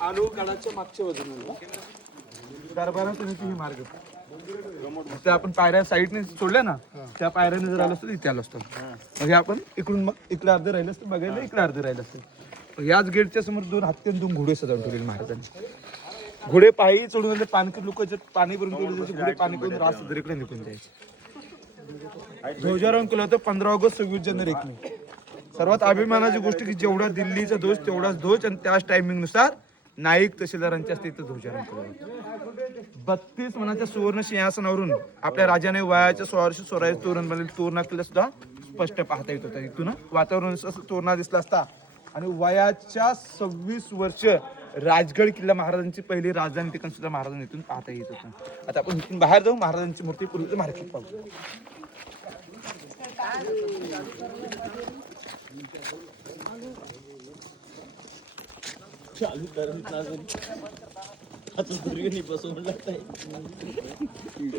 आलोगडाच्या मागच्या बाजूने दरबारा तुम्ही ही मार्ग त्या आपण पायऱ्या साईडने सोडल्या ना त्या पायऱ्याने जर आलो असतो इथे आलो असतो म्हणजे आपण इकडून मग इकडे अर्धे राहिलं असतं बघायला इकडे अर्धे राहिलं असतं याच गेटच्या समोर 2 हत्ती आणि 2 घोडे सजवून ठेवलेले महाराजांनी घोडे पायी चढून आले पाणकी लोक जर पाणी भरून ठेवले घोडे पाणी करून रास इकडे निघून जायचे ध्वजारोहण केलं होतं 15 ऑगस्ट 26 जानेवारी 1 मे सर्वात अभिमानाची गोष्ट की जेवढा दिल्लीचा ध्वज तेवढाच ध्वज आणि त्याच टायमिंग नुसार नाईक तहसीलदारांच्या हस्ते इथं ध्वजारोहण केलं 32 मनाच्या सुवर्ण सिंहासनावरून आपल्या राजाने वयाच्या 1614 तोरण बनलेले तोरणा किल्ला सुद्धा स्पष्ट पाहता येत होता इथून वातावरण असं तोरणा दिसला असता आणि वयाच्या 26 वर्ष राजगड किल्ला महाराजांची पहिली राजधानी ठिकाण सुद्धा महाराजांनी इथून पाहता येत होतं आता आपण इथून बाहेर जाऊ महाराजांची मूर्ती पूर्वीचं मार्केट पाहू चालू कर आता दुर्गणी बसवून लागताय